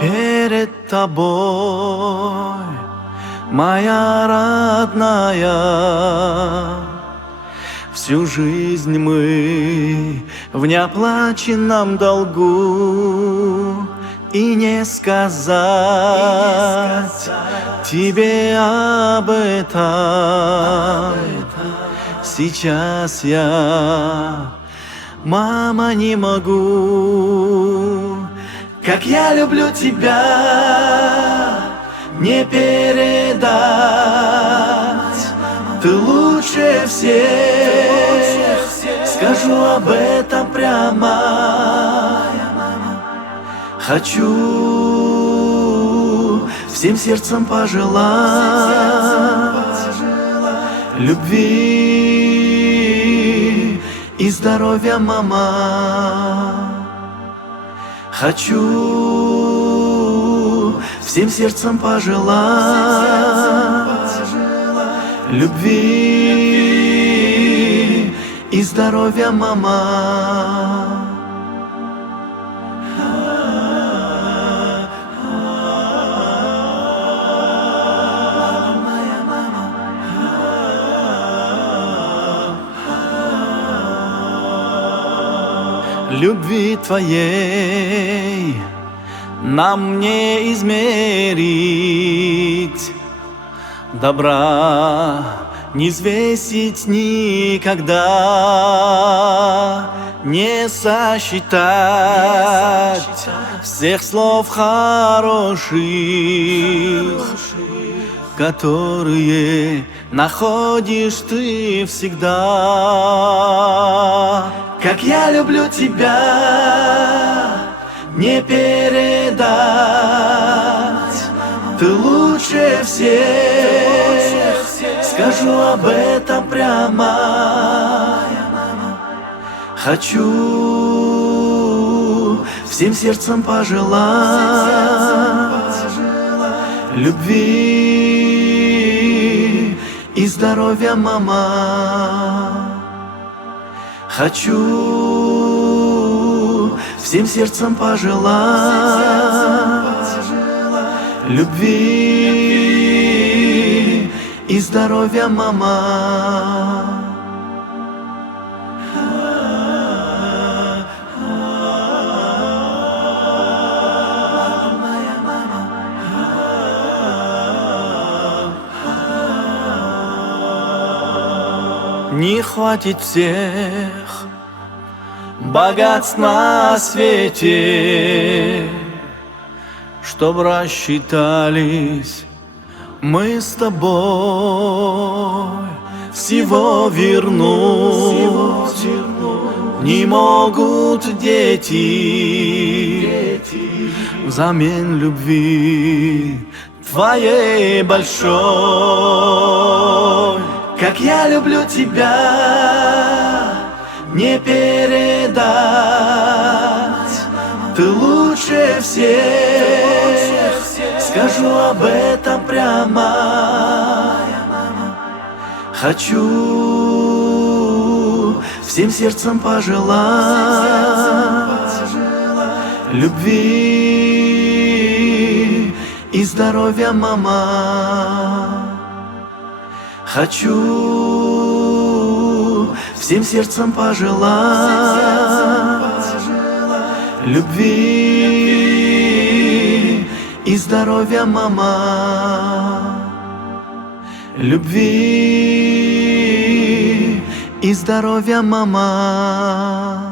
перед тобой, моя родная. Всю жизнь мы в неоплаченном долгу, и не сказать тебе об этом. Сейчас я, мама, не могу. Как я люблю тебя, не передать. Ты лучше всех, скажу об этом прямо. Хочу всем сердцем пожелать любви и здоровья, мама. Хочу всем сердцем пожелать любви и здоровья, мама. Любви твоей нам не измерить, добра не взвесить никогда, не сосчитать всех слов хороших, которые находишь ты всегда. Как я люблю тебя, не передать. Ты лучше всех, скажу об этом прямо. Хочу всем сердцем пожелать любви и здоровья, мама. Хочу всем сердцем пожелать любви и здоровья, мама. Не хватит всех богатств на свете, чтоб рассчитались мы с тобой. Всего вернуть не могут дети взамен любви твоей большой. Как я люблю тебя, не передать. Ты лучше всех, скажу об этом прямо. Хочу всем сердцем пожелать любви и здоровья, мама. Хочу всем сердцем пожелать любви и здоровья, мама. Любви и здоровья, мама.